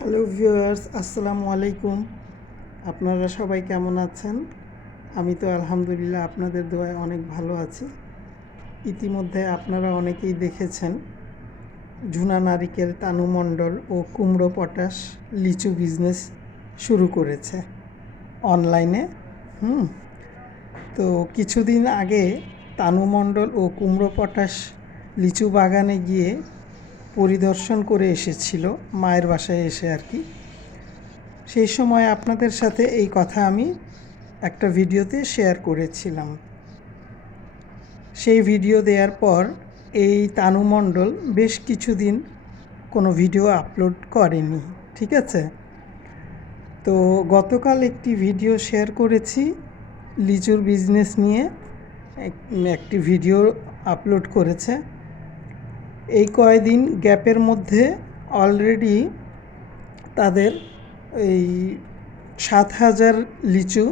Hello viewers, আসসালামু আলাইকুম। আপনারা সবাই কেমন আছেন? আমি তো আলহামদুলিল্লাহ আপনাদের দোয়ায় অনেক ভালো আছি। ইতিমধ্যে আপনারা অনেকেই দেখেছেন ঝুনা নারিকেল, তানু মণ্ডল ও কুমড়ো পটাশ লিচু বিজনেস শুরু করেছে অনলাইনে। হুম তো কিছুদিন আগে তানু মণ্ডল ও কুমড়ো পটাশ লিচু বাগানে গিয়ে পরিদর্শন করে এসেছিল, মায়ের বাসায় এসে আর কি। সেই সময় আপনাদের সাথে এই কথা আমি একটা ভিডিওতে শেয়ার করেছিলাম। সেই ভিডিও দেওয়ার পর এই তানু মণ্ডল বেশ কিছুদিন কোনো ভিডিও আপলোড করেনি, ঠিক আছে। তো গতকাল একটি ভিডিও শেয়ার করেছি লিচুর বিজনেস নিয়ে, একটি ভিডিও আপলোড করেছে। এই কয়দিন গ্যাপের মধ্যে অলরেডি তাদের এই 7,000 লিচু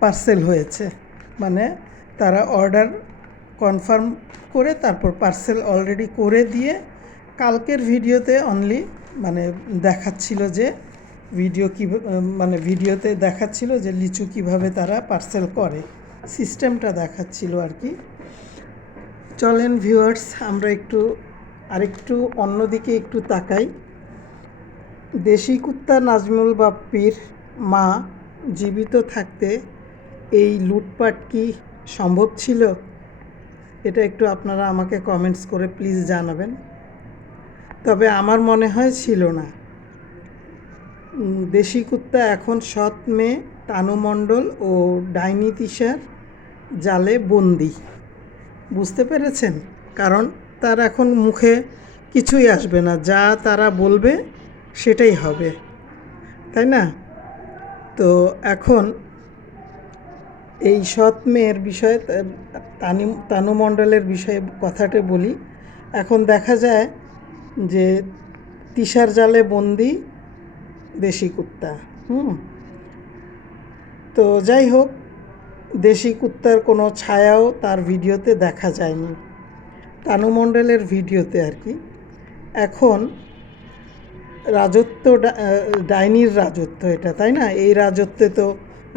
পার্সেল হয়েছে। মানে তারা অর্ডার কনফার্ম করে তারপর পার্সেল অলরেডি করে দিয়ে কালকের ভিডিওতে অনলি দেখাচ্ছিল যে ভিডিওতে দেখাচ্ছিল যে লিচু কিভাবে তারা পার্সেল করে, সিস্টেমটা দেখাচ্ছিল আর কি। চলেন ভিউয়ার্স, আমরা আরেকটু অন্যদিকে একটু তাকাই। দেশি কুত্তা নাজমুল বাপ্পির মা জীবিত থাকতে এই লুটপাট কি সম্ভব ছিল? এটা একটু আপনারা আমাকে কমেন্টস করে প্লিজ জানাবেন। তবে আমার মনে হয় ছিল না। দেশি কুত্তা এখন সৎ মেয়ে তানু মণ্ডল ও ডাইনি তিশার জালে বন্দি, বুঝতে পেরেছেন? কারণ তার এখন মুখে কিছুই আসবে না, যা তারা বলবে সেটাই হবে, তাই না? তো এখন এই সৎ মেয়ের বিষয়ে, তানু মণ্ডলের বিষয়ে কথাটা বলি। এখন দেখা যায় যে তিশার জালে বন্দি দেশি কুত্তা। তো যাই হোক, দেশি কুত্তার কোনো ছায়াও তার ভিডিওতে দেখা যায়নি, তানু মণ্ডলের ভিডিওতে আর কি। এখন রাজত্ব, ডাইনির রাজত্ব এটা, তাই না? এই রাজত্বে তো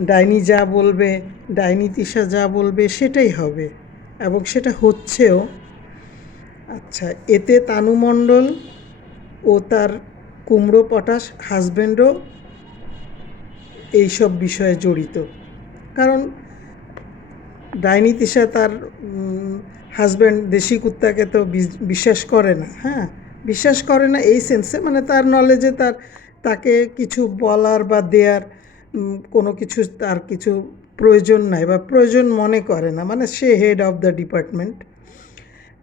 ডাইনি যা বলবে, ডাইনি তিশা যা বলবে সেটাই হবে, এবং সেটা হচ্ছেও। আচ্ছা, এতে তানু মণ্ডল ও তার কুমড়ো পটাশ হাজব্যান্ডও এইসব বিষয়ে জড়িত। কারণ ডাইনি তিশা তার হাজব্যান্ড দেশি কুত্তাকে তো বিশ্বাস করে না। বিশ্বাস করে না এই সেন্সে, তার নলেজে তাকে কিছু বলার বা দেয়ার কোনো কিছু তার কিছু প্রয়োজন নাই বা প্রয়োজন মনে করে না, সে হেড অফ দ্য ডিপার্টমেন্ট।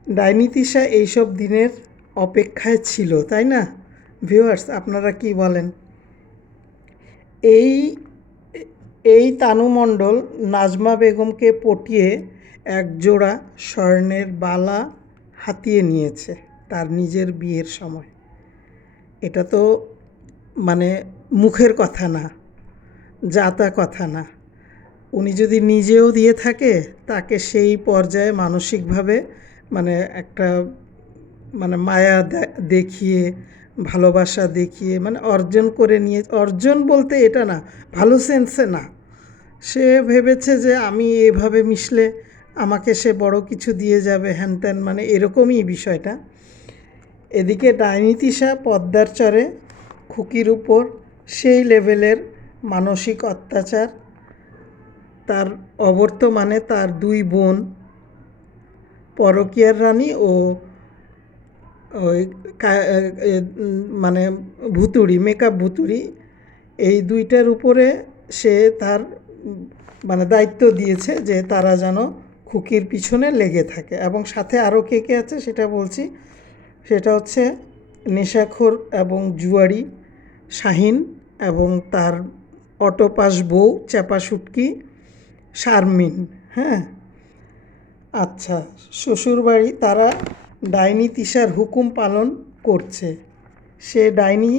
ডাইনি তিশা এইসব দিনের অপেক্ষায় ছিল, তাই না ভিউয়ার্স? আপনারা কি বলেন? এই তানু মণ্ডল নাজমা বেগমকে পটিয়ে এক জোড়া স্বর্ণের বালা হাতিয়ে নিয়েছে তার নিজের বিয়ের সময়। এটা তো মুখের কথা না, জাতা কথা না। উনি যদি নিজেও দিয়ে থাকে, তাকে সেই পর্যায়ে মানসিকভাবে একটা মায়া দেখিয়ে, ভালোবাসা দেখিয়ে অর্জন করে নিয়ে, অর্জন বলতে এটা না, ভালো সেন্সে না। সে ভেবেছে যে আমি এভাবে মিশলে আমাকে সে বড় কিছু দিয়ে যাবে, হ্যান ত্যান, এরকমই বিষয়টা। এদিকে ডাইনি তিশা পদ্মার চরে খুকির উপর সেই লেভেলের মানসিক অত্যাচার। তার অবর্তমানে তার দুই বোন পরকীয়ার রানী ও ওই ভুতুড়ি, মেকআপ ভুতুড়ি, এই দুইটার উপরে সে তার দায়িত্ব দিয়েছে যে তারা যেন খুকির পিছনে লেগে থাকে। এবং সাথে আরও কে কে আছে সেটা বলছি। সেটা হচ্ছে নেশাখোর এবং জুয়ারি শাহিন, এবং তার অটোপাস বউ চ্যাপা শুটকি শারমিন। আচ্ছা, শ্বশুরবাড়ি তারা ডাইনি তিশার হুকুম পালন করছে। যে ডাইনি,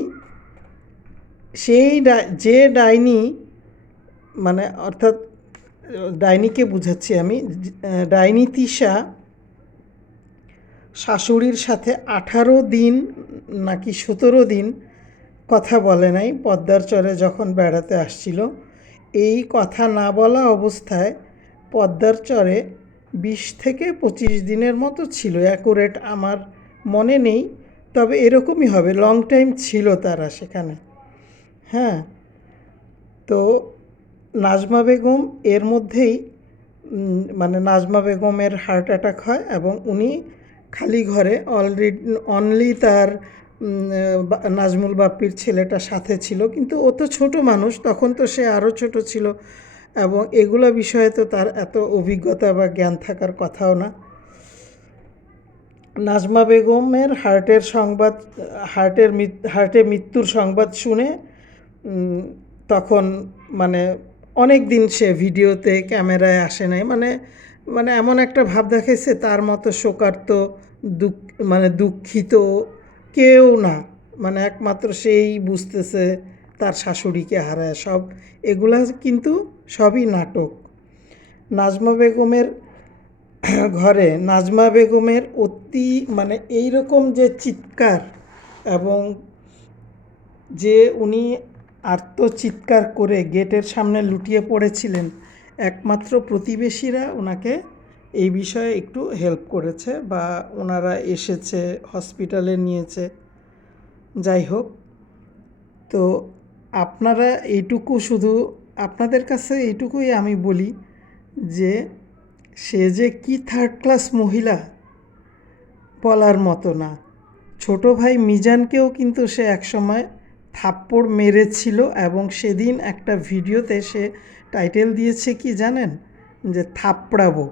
অর্থাৎ ডাইনিকে বুঝাচ্ছি আমি। ডাইনি তিশা শাশুড়ির সাথে 18 দিন নাকি 17 দিন কথা বলে নাই পদ্মার চরে যখন বেড়াতে আসছিল। এই কথা না বলা অবস্থায় পদ্মার চরে 20 থেকে 25 দিনের মতো ছিল, অ্যাকুরেট আমার মনে নেই, তবে এরকমই হবে, লং টাইম ছিল তারা সেখানে। হ্যাঁ, তো নাজমা বেগম এর মধ্যেই মানে নাজমা বেগমের হার্ট অ্যাটাক হয় এবং উনি খালি ঘরে অনলি তার নাজমুল বাপ্পির ছেলেটা সাথে ছিল, কিন্তু ও তো ছোটো মানুষ, তখন তো সে আরও ছোট ছিল এবং এগুলো বিষয়ে তো তার এত অভিজ্ঞতা বা জ্ঞান থাকার কথাও না। নাজমা বেগমের হার্টে মৃত্যুর সংবাদ শুনে তখন মানে অনেক দিন সে ভিডিওতে ক্যামেরায় আসে নাই, মানে এমন একটা ভাব দেখাইছে তার মতো শোকার্ত দুঃখিত কেউ না, মানে একমাত্র সেই বুঝতেছে তার শাশুড়িকে হারায়। সব এগুলা কিন্তু সবই নাটক। নাজমা বেগমের ঘরে নাজমা বেগমের অতি মানে এইরকম যে চিৎকার, এবং যে উনি আর্তচিৎকার করে গেটের সামনে লুটিয়ে পড়েছিলেন, একমাত্র প্রতিবেশীরা ওনাকে এই বিষয়ে একটু হেল্প করেছে বা ওনারা এসেছে, হসপিটালে নিয়েছে। যাই হোক, তো আপনারা এইটুকু শুধু আপনাদের কাছে এইটুকুই আমি বলি যে সে যে কি থার্ড ক্লাস মহিলা বলার মতো না। ছোট ভাই মিজানকেও কিন্তু সে একসময় থাপ্পড় মেরেছিল এবং সেদিন একটা ভিডিওতে সে টাইটেল দিয়েছে কি জানেন, যে থাপড়াবো।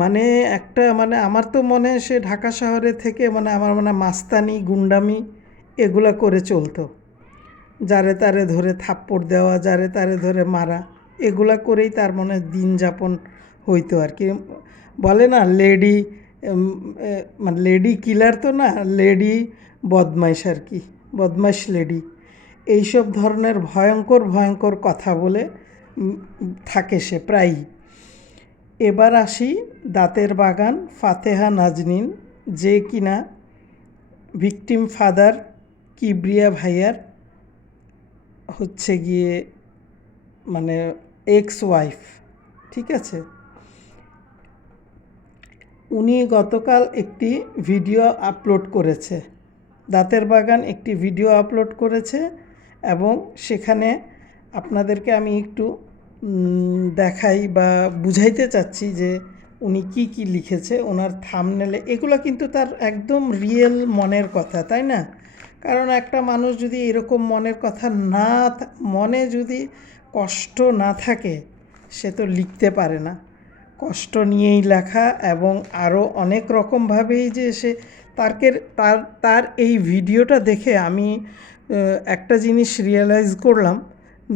মানে একটা আমার তো মনে হয় সে ঢাকা শহরে থেকে আমার মাস্তানি গুন্ডামি এগুলা করে চলতো, যারে তারে ধরে থাপ্পড় দেওয়া, যারে তারে ধরে মারা, এগুলা করেই তার দিন যাপন হইতো আর কি। বলে না লেডি লেডি কিলার তো না, লেডি বদমাইশ আর কি, বদমাইশ লেডি। এইসব ধরনের ভয়ঙ্কর ভয়ঙ্কর কথা বলে থাকে সে প্রায়ই। এবার আসি দাঁতের বাগান ফাতেহা নাজনীন, যে কিনা ভিকটিম ফাদার কিবরিয়া ভাইয়ার হচ্ছে গিয়ে এক্স ওয়াইফ, ঠিক আছে। উনি গতকাল একটি ভিডিও আপলোড করেছে, দাঁতের বাগান একটি ভিডিও আপলোড করেছে এবং সেখানে আপনাদেরকে আমি একটু দেখাই বা বুঝাইতে চাচ্ছি যে উনি কি কি লিখেছে ওনার থাম্বনেলে। এগুলো কিন্তু তার একদম রিয়েল মনের কথা, তাই না? কারণ একটা মানুষ যদি এরকম মনের কথা মনে যদি কষ্ট না থাকে, সে তো লিখতে পারে না। কষ্ট নিয়েই লেখা এবং আরও অনেক রকমভাবেই যে সে তার এই ভিডিওটা দেখে আমি একটা জিনিস রিয়েলাইজ করলাম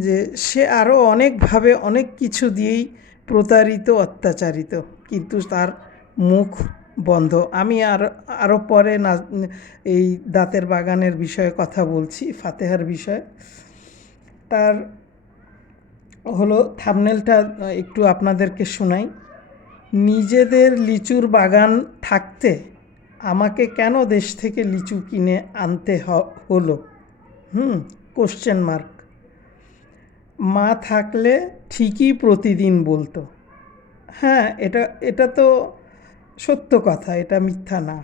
যে সে আরও অনেকভাবে অনেক কিছু দিয়েই প্রতারিত, অত্যাচারিত, কিন্তু তার মুখ বন্ধ। আমি আরও পরে এই দাঁতের বাগানের বিষয়ে কথা বলছি, ফাতেহার বিষয়ে। তার হলো থাম্বনেলটা একটু আপনাদেরকে শোনাই। নিজেদের লিচুর বাগান থাকতে আমাকে কেন দেশ থেকে লিচু কিনে আনতে হলো? Question mark. মা থাকলে ঠিকই প্রতিদিন বলতো। হ্যাঁ, এটা তো সত্য কথা, এটা মিথ্যা না।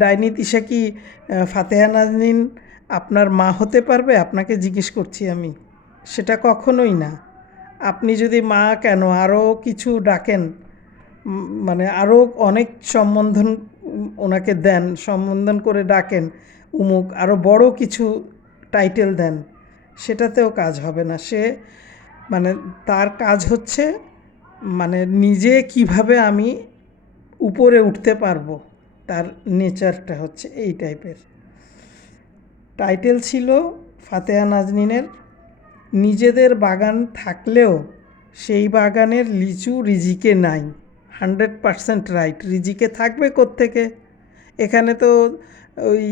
ডাইনি তিশা কি ফাতেহা নাজনীন আপনার মা হতে পারবে? আপনাকে জিজ্ঞেস করছি আমি। সেটা কখনোই না। আপনি যদি মা কেন আরও কিছু ডাকেন, আরও অনেক সম্বোধন ওনাকে দেন, সম্বোধন করে ডাকেন, আরও বড় কিছু টাইটেল দেন, সেটাতেও কাজ হবে না। সে তার কাজ হচ্ছে নিজে কিভাবে আমি উপরে উঠতে পারবো, তার নেচারটা হচ্ছে এই টাইপের। টাইটেল ছিল ফাতেহা নাজনীনের, নিজেদের বাগান থাকলেও সেই বাগানের লিচু রিজিকে নাই। 100% রাইট। রিজিকে থাকবে কোত্থেকে? এখানে তো ওই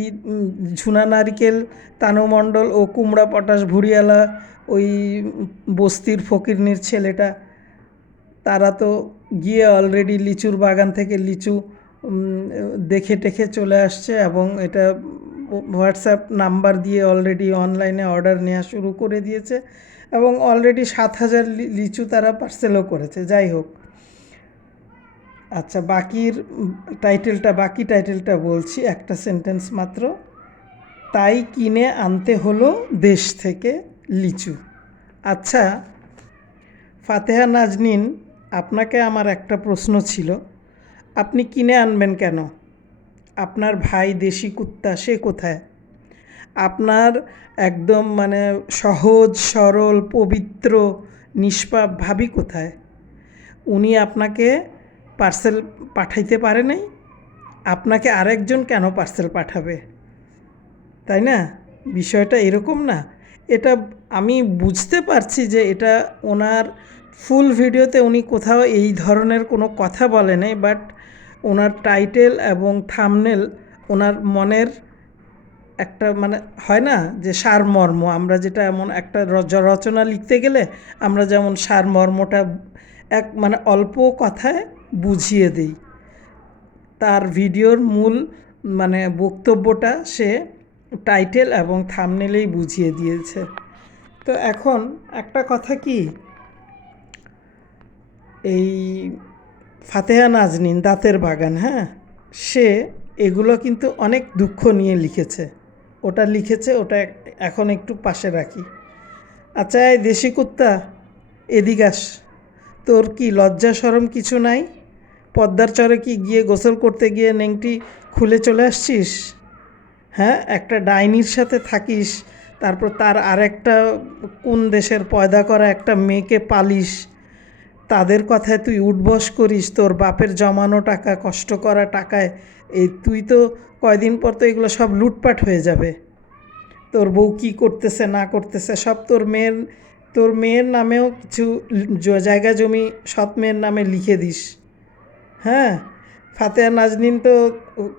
ঝুনা নারিকেল, তানু মণ্ডল ও কুমড়া পটাশ ভুড়িয়ালা, ওই বস্তির ফকিরনির ছেলেটা, তারা তো গিয়ে অলরেডি লিচুর বাগান থেকে লিচু দেখে টেখে চলে আসছে এবং এটা হোয়াটসঅ্যাপ নাম্বার দিয়ে অলরেডি অনলাইনে অর্ডার নেওয়া শুরু করে দিয়েছে এবং অলরেডি 7,000 লিচু তারা পার্সেলও করেছে। যাই হোক, আচ্ছা বাকি টাইটেলটা বলছি, একটা সেন্টেন্স মাত্র। তাই কিনে আনতে হলো দেশ থেকে লিচু। আচ্ছা ফাতেহা নাজনীন, আপনাকে আমার একটা প্রশ্ন ছিল, আপনি কিনে আনবেন কেন? আপনার ভাই দেশি কুত্তা সে কোথায়? আপনার একদম মানে সহজ সরল পবিত্র নিষ্পাপ ভাবি কোথায়? উনি আপনাকে পার্সেল পাঠাইতে পারে নাই, আপনাকে আরেকজন কেন পার্সেল পাঠাবে? তাই না? বিষয়টা এরকম না? এটা আমি বুঝতে পারছি যে এটা ওনার ফুল ভিডিওতে উনি কোথাও এই ধরনের কোনো কথা বলে নাই, বাট ওনার টাইটেল এবং থাম্বনেল ওনার মনের একটা মানে হয় না যে সারমর্ম, আমরা যেটা এমন একটা রচনা লিখতে গেলে আমরা যেমন সারমর্মটা এক মানে অল্প কথায় বুঝিয়ে দিই, তার ভিডিওর মূল মানে বক্তব্যটা সে টাইটেল এবং থাম্বনেলেই বুঝিয়ে দিয়েছে। তো এখন একটা কথা কি, এই ফাতেহা নাজনীন দাঁতের বাগান, হ্যাঁ, সে এগুলো কিন্তু অনেক দুঃখ নিয়ে লিখেছে। ওটা এখন একটু পাশে রাখি। আচ্ছা এই দেশি কুত্তা, এদিক আস। তোর কি লজ্জা শরম কিছু নাই? পদ্মার চরে কি গিয়ে গোসল করতে গিয়ে নেংটি খুলে চলে আসছিস? হ্যাঁ, একটা ডাইনির সাথে থাকিস, তারপর তার আরেকটা কোন দেশের পয়দা করা একটা মেয়েকে পালিস, তাদের কথায় তুই উঠবস করিস, তোর বাপের জমানো টাকা কষ্ট করা টাকায় এই তুই তো কয়দিন পর তো এগুলো সব লুটপাট হয়ে যাবে। তোর বউ কী করতেছে না করতেছে সব তোর মেয়ের নামেও কিছু জায়গা জমি সৎ মেয়ের নামে লিখে দিস। হ্যাঁ, ফাতেহা নাজনীন তো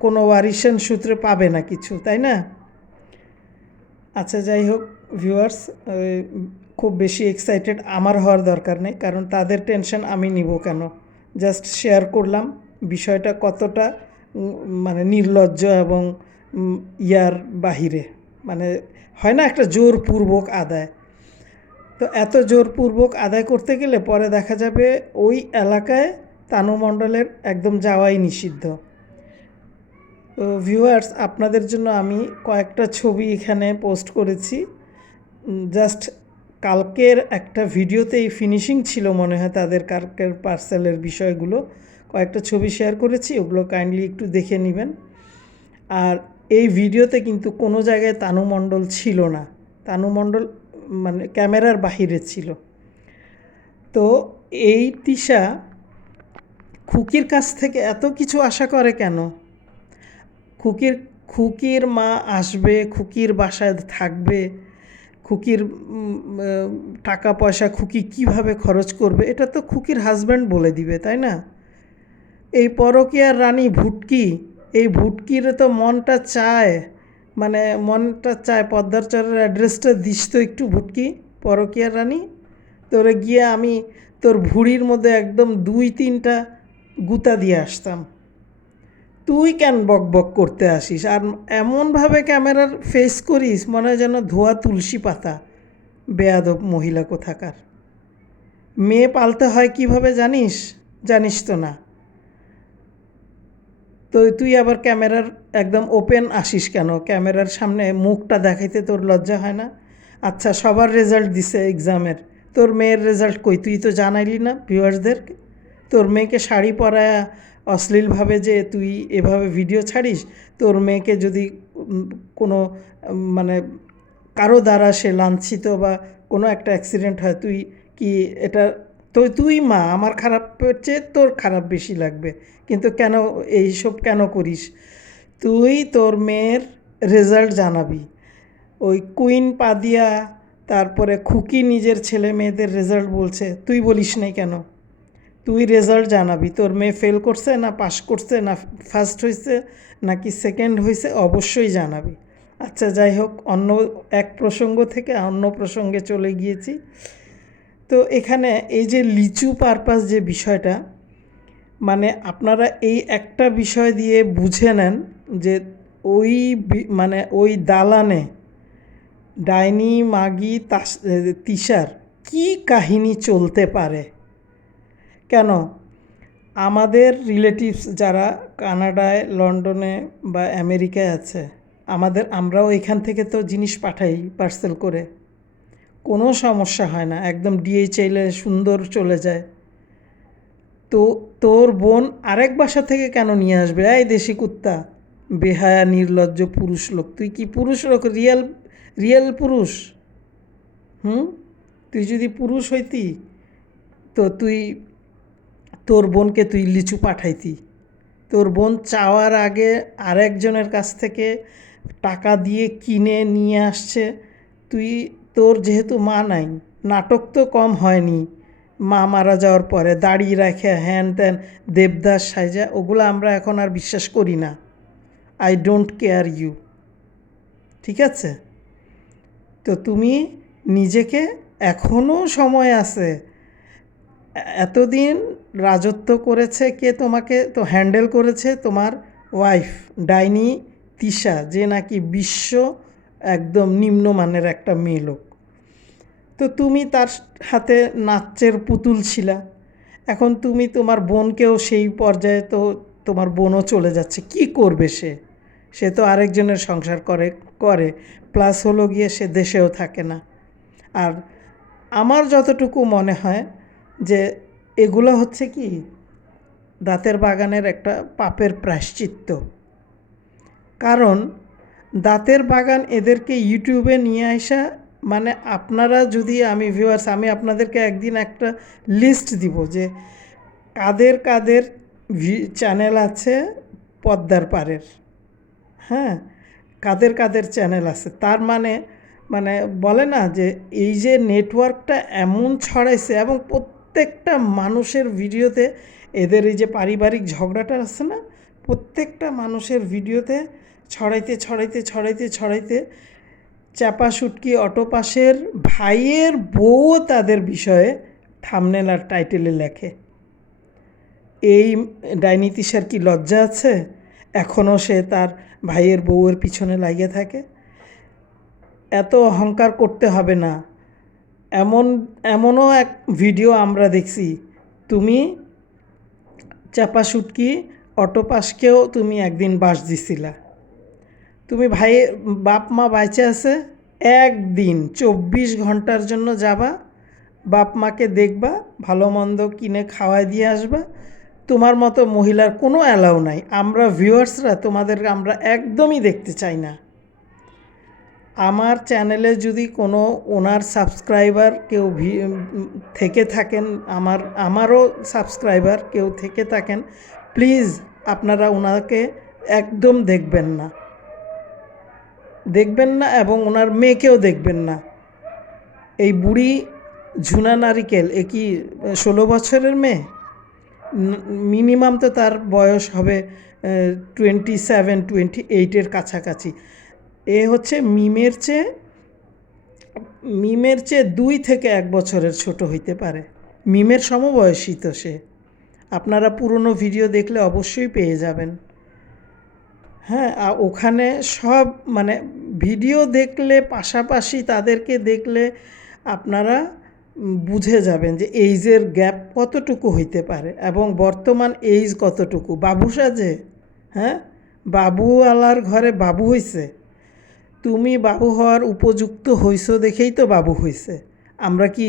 কোনো ওয়ারিশান সূত্রে পাবে না কিছু, তাই না? আচ্ছা যাই হোক ভিউয়ার্স, খুব বেশি এক্সাইটেড আমার হওয়ার দরকার নেই, কারণ তাদের টেনশন আমি নিব কেন? জাস্ট শেয়ার করলাম বিষয়টা কতটা মানে নির্লজ্জ এবং ইয়ার বাহিরে, মানে হয় না একটা জোরপূর্বক আদায়। তো এত জোরপূর্বক আদায় করতে গেলে পরে দেখা যাবে ওই এলাকায় তানু মণ্ডলের একদম যাওয়াই নিষিদ্ধ। তো ভিউয়ার্স, আপনাদের জন্য আমি কয়েকটা ছবি এখানে পোস্ট করেছি। জাস্ট কালকের একটা ভিডিওতেই ফিনিশিং ছিল মনে হয় তাদের কালকের পার্সেলের বিষয়গুলো, কয়েকটা ছবি শেয়ার করেছি, ওগুলো কাইন্ডলি একটু দেখে নেবেন। আর এই ভিডিওতে কিন্তু কোনো জায়গায় তানু মণ্ডল ছিল না, তানু মণ্ডল মানে ক্যামেরার বাহিরে ছিল। তো এই তিশা খুকির কাছ থেকে এত কিছু আশা করে কেন? খুকির মা আসবে, খুকির বাসায় থাকবে, খুকির টাকা পয়সা খুকি কিভাবে খরচ করবে এটা তো খুকির হাজব্যান্ড বলে দিবে, তাই না? এই পরকীয়ার রানী ভুটকি, এই ভুটকির তো মনটা চায়, মানে মনটা চায় পদ্মার চরের অ্যাড্রেসটা দিস তো একটু ভুটকি, পরকীয়ার রানী। তোরে গিয়ে আমি তোর ভুঁড়ির মধ্যে একদম 2-3টা গুতা দিয়ে আসতাম। তুই কেন বক বক করতে আসিস আর এমনভাবে ক্যামেরার ফেস করিস মনে হয় যেন ধোয়া তুলসী পাতা। বেয়াদব মহিলা কোথাকার। মেয়ে পালতে হয় কিভাবে জানিস তো না। তো তুই আবার ক্যামেরার একদম ওপেন আসিস কেন? ক্যামেরার সামনে মুখটা দেখাইতে তোর লজ্জা হয় না? আচ্ছা সবার রেজাল্ট দিছে এক্সামের, তোর মেয়ের রেজাল্ট কই? তুই তো জানাইলি না ভিউয়ার্সদেরকে। তোর মেয়েকে শাড়ি পরায়া অশ্লীলভাবে যে তুই এভাবে ভিডিও ছাড়িস, তোর মেয়েকে যদি কোনো মানে কারো দ্বারা সে লাঞ্ছিত বা কোনো একটা অ্যাক্সিডেন্ট হয়, তুই কি এটা তো তুই মা, আমার খারাপের চেয়ে তোর খারাপ বেশি লাগবে, কিন্তু কেন এইসব কেন করিস? তুই তোর মেয়ের রেজাল্ট জানাবি। ওই কুইন পাদিয়া তারপরে খুকি নিজের ছেলে মেয়েদের রেজাল্ট বলছে, তুই বলিস নাই কেন? তুই রেজাল্ট জানাবি, তোর মেয়ে ফেল করছে না পাস করছে না ফার্স্ট হয়েছে নাকি সেকেন্ড হয়েছে অবশ্যই জানাবি। আচ্ছা যাই হোক, অন্য এক প্রসঙ্গ থেকে অন্য প্রসঙ্গে চলে গিয়েছি। তো এখানে এই যে লিচু পারপাস যে বিষয়টা, মানে আপনারা এই একটা বিষয় দিয়ে বুঝে নেন যে ওই মানে ওই দালানে ডাইনি মাগি তিশার কি কাহিনী চলতে পারে? কেন আমাদের রিলেটিভস যারা কানাডায়, লন্ডনে বা আমেরিকায় আছে, আমরাও এখান থেকে তো জিনিস পাঠাই পার্সেল করে, কোনো সমস্যা হয় না, একদম ডিএইচএলে সুন্দর চলে যায়। তো তোর বোন আরেক বাসা থেকে কেন নিয়ে আসবে? এই দেশি কুত্তা, বেহায়া নির্লজ্জ পুরুষ লোক! তুই কি পুরুষ লোক? রিয়েল রিয়েল পুরুষ? তুই যদি পুরুষ হইতি তো তোর বোনকে তুই লিচু পাঠাইতি। তোর বোন চাওয়ার আগে আরেকজনের কাছ থেকে টাকা দিয়ে কিনে নিয়ে আসছে। তোর যেহেতু মা নাই, নাটক তো কম হয়নি। মা মারা যাওয়ার পরে দাড়ি রাখে হ্যান ত্যান দেবদাস সাইজা, ওগুলো আমরা এখন আর বিশ্বাস করি না। আই ডোন্ট কেয়ার ইউ, ঠিক আছে? তো তুমি নিজেকে, এখনও সময় আছে। এতদিন রাজত্ব করেছে কে? তোমাকে তো হ্যান্ডেল করেছে তোমার ওয়াইফ ডাইনি তিশা, যে নাকি বিশ্ব একদম নিম্নমানের একটা মেয়ে লোক। তো তুমি তার হাতে নাচের পুতুল ছিলা। এখন তুমি তোমার বোনকেও সেই পর্যায়ে, তো তোমার বোনও চলে যাচ্ছে, কি করবে সে? সে তো আরেকজনের সংসার করে প্লাস হলো গিয়ে সে দেশেও থাকে না। আর আমার যতটুকু মনে হয় যে এগুলো হচ্ছে কি দাঁতের বাগানের একটা পাপের প্রায়শ্চিত্ত। কারণ দাঁতের বাগান এদেরকে ইউটিউবে নিয়ে আসা, মানে আপনারা যদি, আমি আপনাদেরকে একদিন একটা লিস্ট দিব যে কাদের কাদের চ্যানেল আছে পদ্মার পাড়ের, হ্যাঁ, কাদের কাদের চ্যানেল আছে। তার মানে বলে না যে এই যে নেটওয়ার্কটা এমন ছড়াইছে, এবং প্রত্যেকটা মানুষের ভিডিওতে এদের এই যে পারিবারিক ঝগড়াটা আছে না, প্রত্যেকটা মানুষের ভিডিওতে ছড়াইতে ছড়াইতে ছড়াইতে ছড়াইতে চাপা শুটকি অটোপাসের ভাইয়ের বউ তাদের বিষয়ে থাম্বনেল আর টাইটেলে লেখে। এই ডাইনি তিশার কি লজ্জা আছে? এখনও সে তার ভাইয়ের বউয়ের পিছনে লাগিয়ে থাকে। এত অহংকার করতে হবে না। এমনও এক ভিডিও আমরা দেখছি, তুমি চাপা শুটকি অটোপাসকেও তুমি একদিন বাস দিছিলা। তুমি বাপ মা বাইচে আছে, একদিন 24 ঘন্টার জন্য যাবা, বাপ মাকে দেখবা, ভালো মন্দ কিনে খাওয়াই দিয়ে আসবা। তোমার মতো মহিলার কোনো অ্যালাউ নাই। আমরা ভিউয়ার্সরা আমরা একদমই দেখতে চাই না। আমার চ্যানেলে যদি কোনো ওনার সাবস্ক্রাইবার কেউ থেকে থাকেন, আমারও সাবস্ক্রাইবার কেউ থেকে থাকেন, প্লিজ আপনারা ওনাকে একদম দেখবেন না এবং ওনার মেয়েকেও দেখবেন না। এই বুড়ি ঝুনা নারিকেল, এ কি 16 বছরের মেয়ে? মিনিমাম তো তার বয়স হবে 27-28-এর কাছাকাছি। এ হচ্ছে মিমের চেয়ে 2 থেকে 1 বছরের ছোট হইতে পারে। মিমের সমবয়সী তো সে। আপনারা পুরনো ভিডিও দেখলে অবশ্যই পেয়ে যাবেন। হ্যাঁ, ওখানে সব ভিডিও দেখলে, পাশাপাশি তাদেরকে দেখলে আপনারা বুঝে যাবেন যে এইজের গ্যাপ কতটুকু হইতে পারে এবং বর্তমান এইজ কতটুকু। বাবু সাজে, হ্যাঁ, বাবুওয়ালার ঘরে বাবু হইছে। তুমি বাবু হওয়ার উপযুক্ত হইছো দেখেই তো বাবু হইছে। আমরা কি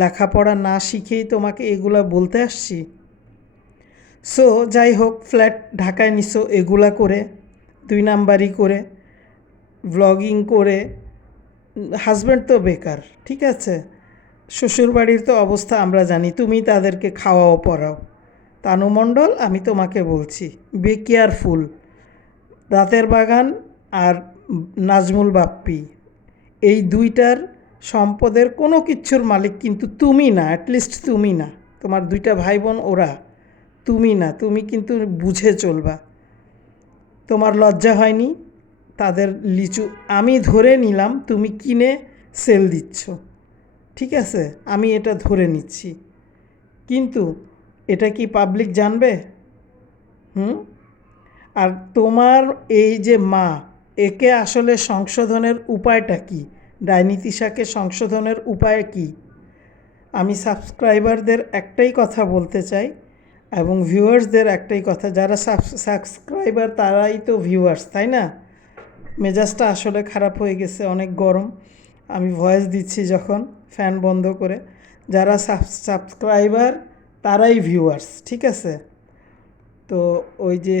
লেখাপড়া না শিখেই তোমাকে এগুলা বলতে আসছি? সো যাই হোক, ফ্ল্যাট ঢাকায় নিছো এগুলা করে, 2 নাম্বারি করে, ভ্লগিং করে। হাজব্যান্ড তো বেকার, ঠিক আছে। শ্বশুরবাড়ির তো অবস্থা আমরা জানি, তুমি তাদেরকে খাওয়াও পড়াও। তানু মণ্ডল, আমি তোমাকে বলছি, বি কেয়ারফুল। দাঁতের বাগান আর নাজমুল বাপ্পি, এই দুইটার সম্পদের কোনো কিচ্ছুর মালিক কিন্তু তুমি না। অ্যাটলিস্ট তুমি না, তোমার 2টা ভাই বোন ওরা, তুমি না। তুমি কিন্তু বুঝে চলবা। তোমার লজ্জা হয়নি? তাদের লিচু আমি ধরে নিলাম তুমি কিনে সেল দিচ্ছ, ঠিক আছে, আমি এটা ধরে নিচ্ছি, কিন্তু এটা কি পাবলিক জানবে? আর তোমার এই যে মা, একে আসলে সংশোধনের উপায়টা কি? ডাইনি তিশাকে সংশোধনের উপায় কি? আমি সাবস্ক্রাইবারদের একটাই কথা বলতে চাই এবং ভিউয়ার্সদের একটাই কথা, যারা সাবস্ক্রাইবার তারাই তো ভিউয়ার্স, তাই না? মেজাজটা আসলে খারাপ হয়ে গেছে, অনেক গরম। আমি ভয়েস দিচ্ছি যখন ফ্যান বন্ধ করে। যারা সাবস্ক্রাইবার তারাই ভিউয়ার্স, ঠিক আছে? তো ওই যে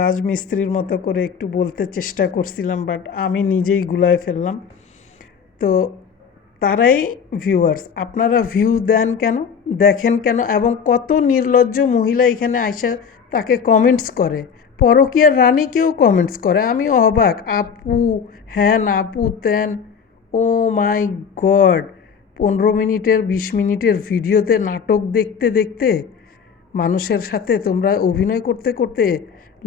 রাজমিস্ত্রির মতো করে একটু বলতে চেষ্টা করছিলাম, বাট আমি নিজেই গুলায় ফেললাম। তো তারাই ভিউয়ার্স। আপনারা ভিউ দেন কেন, দেখেন কেন? এবং কত নির্লজ্জ মহিলা এখানে আইসা তাকে কমেন্টস করে, পরকীয়ার রানীকেও কমেন্টস করে। আমি অবাক, আপু হ্যান, আপু তেন। ও মাই গড, 15 মিনিটের 20 মিনিটের ভিডিওতে নাটক দেখতে দেখতে মানুষের সাথে তোমরা অভিনয় করতে করতে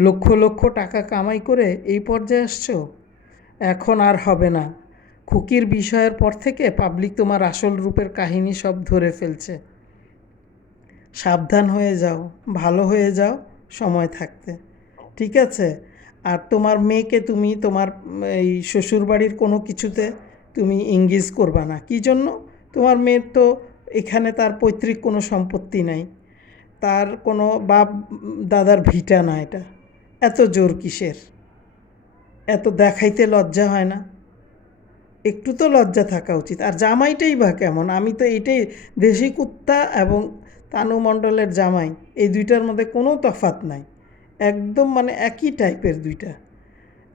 লক্ষ লক্ষ টাকা কামাই করে এই পর্যায়ে আসছো। এখন আর হবে না। খুকির বিষয়ের পর থেকে পাবলিক তোমার আসল রূপের কাহিনী সব ধরে ফেলছে। সাবধান হয়ে যাও, ভালো হয়ে যাও সময় থাকতে, ঠিক আছে? আর তোমার মেয়েকে তুমি তোমার এই শ্বশুরবাড়ির কোনো কিছুতে তুমি এঙ্গেজ করবা না। কী জন্য? তোমার মেয়ের তো এখানে তার পৈতৃক কোনো সম্পত্তি নাই, তার কোনো বাপ দাদার ভিটা না। এটা এত জোর কিসের? এত দেখাইতে লজ্জা হয় না? একটু তো লজ্জা থাকা উচিত। আর জামাইটাই বা কেমন? আমি তো এটাই, দেশি কুত্তা এবং তানু মণ্ডলের জামাই, এই দুইটার মধ্যে কোনো তফাৎ নাই, একদম মানে একই টাইপের দুইটা।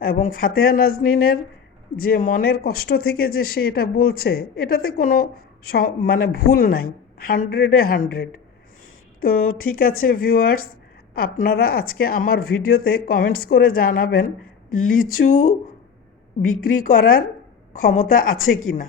এবং ফাতেহা নাজনীনের যে মনের কষ্ট থেকে যে সে এটা বলছে, এটাতে কোনো মানে ভুল নাই, 100-এ 100। তো ঠিক আছে ভিউয়ার্স, আপনারা আজকে আমার ভিডিওতে কমেন্টস করে জানাবেন লিচু বিক্রি করার ক্ষমতা আছে কি না।